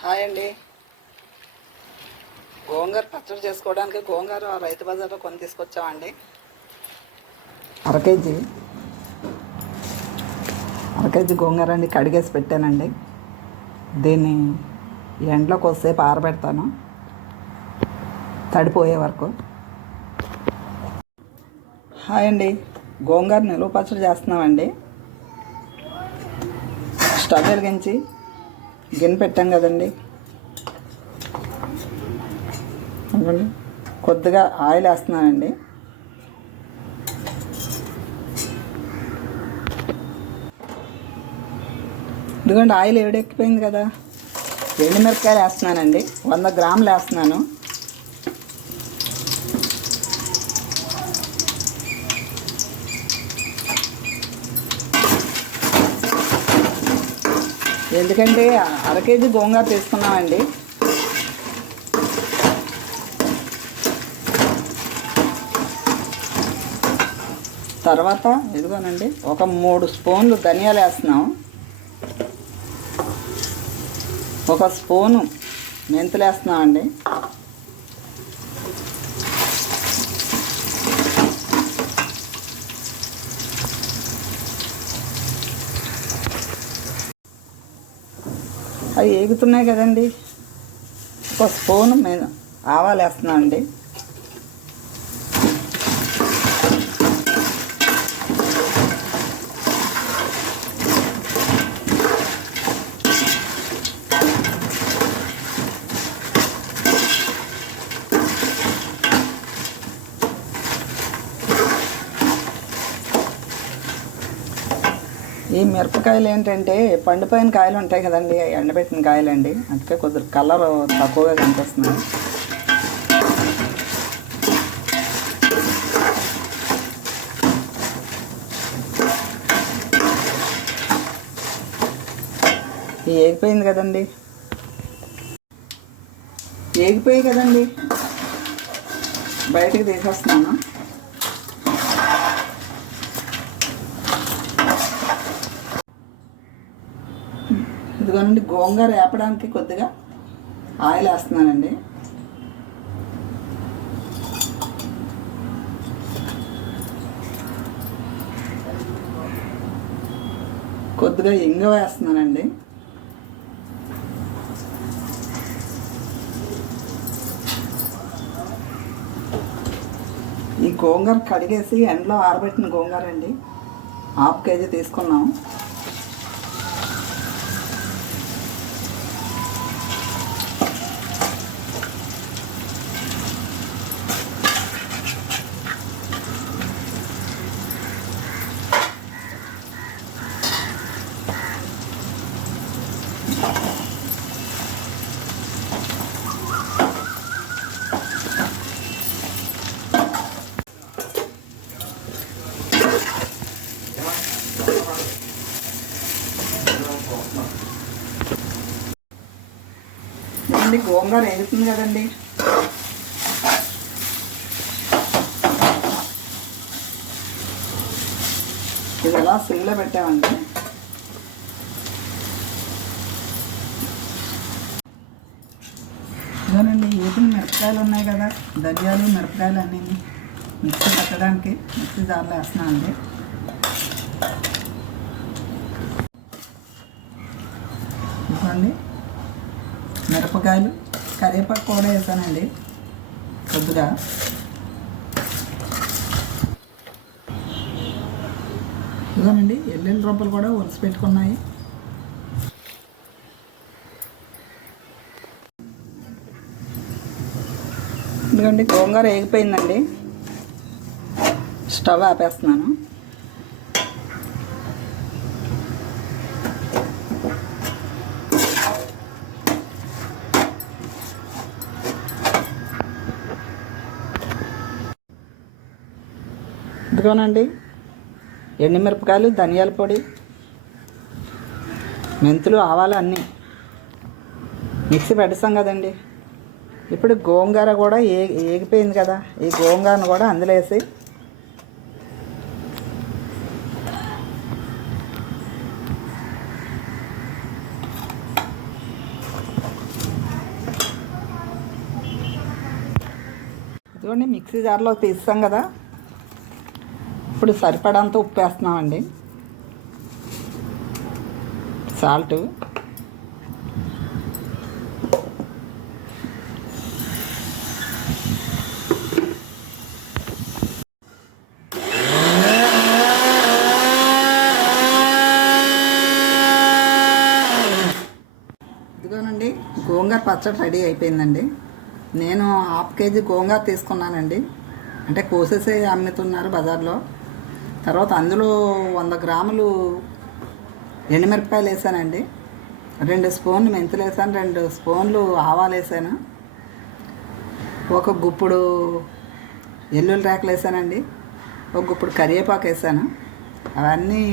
Hi అండి. గోంగూర పచ్చడి చేసుకోవడానికి గోంగూర రైతు బజార్లో కొని తీసుకొచ్చామండి. అర కేజీ. అర కేజీ గోంగూర అండి కడిగేసి పెట్టానండి. దీన్ని ఎండలో కొద్దిసేపు ఆరబెడతాను. తడిపోయే వరకు. హాయ్ అండి. గోంగూర నిలువ పచ్చడి చేస్తున్నామండి. స్టవ్ వెలిగించి గిన్నె పెట్టాం కదండి. కొద్దిగా ఆయిల్ వేస్తున్నానండి. ఎందుకంటే ఆయిల్ ఏడెక్కిపోయింది కదా. ఎండుమిరపకాయలు వేస్తున్నానండి. వంద గ్రాములు వేస్తున్నాను. ఎందుకంటే అర కేజీ గోంగూర తీసుకున్నామండి. తర్వాత ఇదిగోనండి ఒక మూడు స్పూన్లు ధనియాలు వేస్తున్నాం. ఒక స్పూను మెంతులు వేస్తున్నామండి. ఏగుతున్నాయి కదండి. ఒక స్పూన్ మేము ఆవాలు వేస్తున్నాం అండి ఈ మిరపకాయలు ఏంటంటే పండిపోయిన కాయలు ఉంటాయి కదండి ఎండబెట్టిన కాయలు అండి అందుకే కొద్దిగా కలర్ తక్కువగా కనిపిస్తున్నాయి ఏగిపోయింది కదండి. ఏగిపోయి కదండి. బయటకు తీసేస్తున్నాను. ఇదిగోనండి గోంగూర వేపడానికి కొద్దిగా ఆయిల్ వేస్తున్నానండి. కొద్దిగా ఇంగ వేస్తున్నానండి. ఈ గోంగూర కడిగేసి ఎండలో ఆరబెట్టిన గోంగూర అండి హాఫ్ కేజీ తీసుకున్నాం. అండి గోంగూర వేగుతుంది కదండి. ఇది ఎలా సిమ్లో పెట్టామండి ఇదేనండి ఏపిన మిరపకాయలు ఉన్నాయి కదా ధనియాలు మిరపకాయలు అన్నీ మిక్సీ పెట్టడానికి మిక్సీ జార్లో వేస్తున్నాను అండి. మిరపకాయలు కరివేపాకు కూడా వేసానండి. కొద్దిగా. ఇదిగోనండి ఎల్లుల్లి రొప్పలు కూడా ఒలిసి పెట్టుకున్నాయి. ఎందుకంటే గోంగూర వేగిపోయిందండి. స్టవ్ ఆపేస్తున్నాను. పెట్టుకోనండి ఎండుమిరపకాయలు ధనియాల పొడి మెంతులు ఆవాలు అన్నీ. మిక్సీ పెడతాం కదండి. ఇప్పుడు గోంగూర కూడా ఏ ఏగిపోయింది కదా. ఈ గోంగూరను కూడా అందులో వేసి ఇదిగోండి మిక్సీ జార్లో తీస్తాం కదా. ఇప్పుడు సరిపడంత ఉప్పు వేస్తున్నామండి సాల్ట్. ఇదిగోనండి గోంగూర పచ్చడి రెడీ అయిపోయిందండి. నేను హాఫ్ కేజీ గోంగూర తీసుకున్నానండి. అంటే కోసేసే అమ్ముతున్నారు బజార్లో. తర్వాత అందులో వంద గ్రాములు ఎండుమిరపకాయలు వేసానండి. రెండు స్పూన్లు మెంతులు వేసాను రెండు స్పూన్లు ఆవాలు వేసాను. ఒక గుప్పుడు ఎల్లుల్లి రేకలు వేసానండి. ఒక గుప్పుడు కరివేపాకు వేసాను. అవన్నీ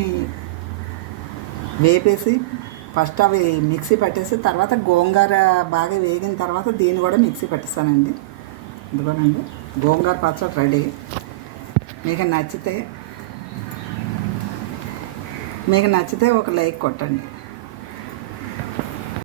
వేపేసి ఫస్ట్ అవి మిక్సీ పట్టేసి తర్వాత గోంగూర బాగా వేగిన తర్వాత దీన్ని కూడా మిక్సీ పట్టేస్తానండి ఇదిగోనండి గోంగూర పచ్చడి రెడీ. మీకు నచ్చితే మీకు నచ్చితే ఒక లైక్ కొట్టండి.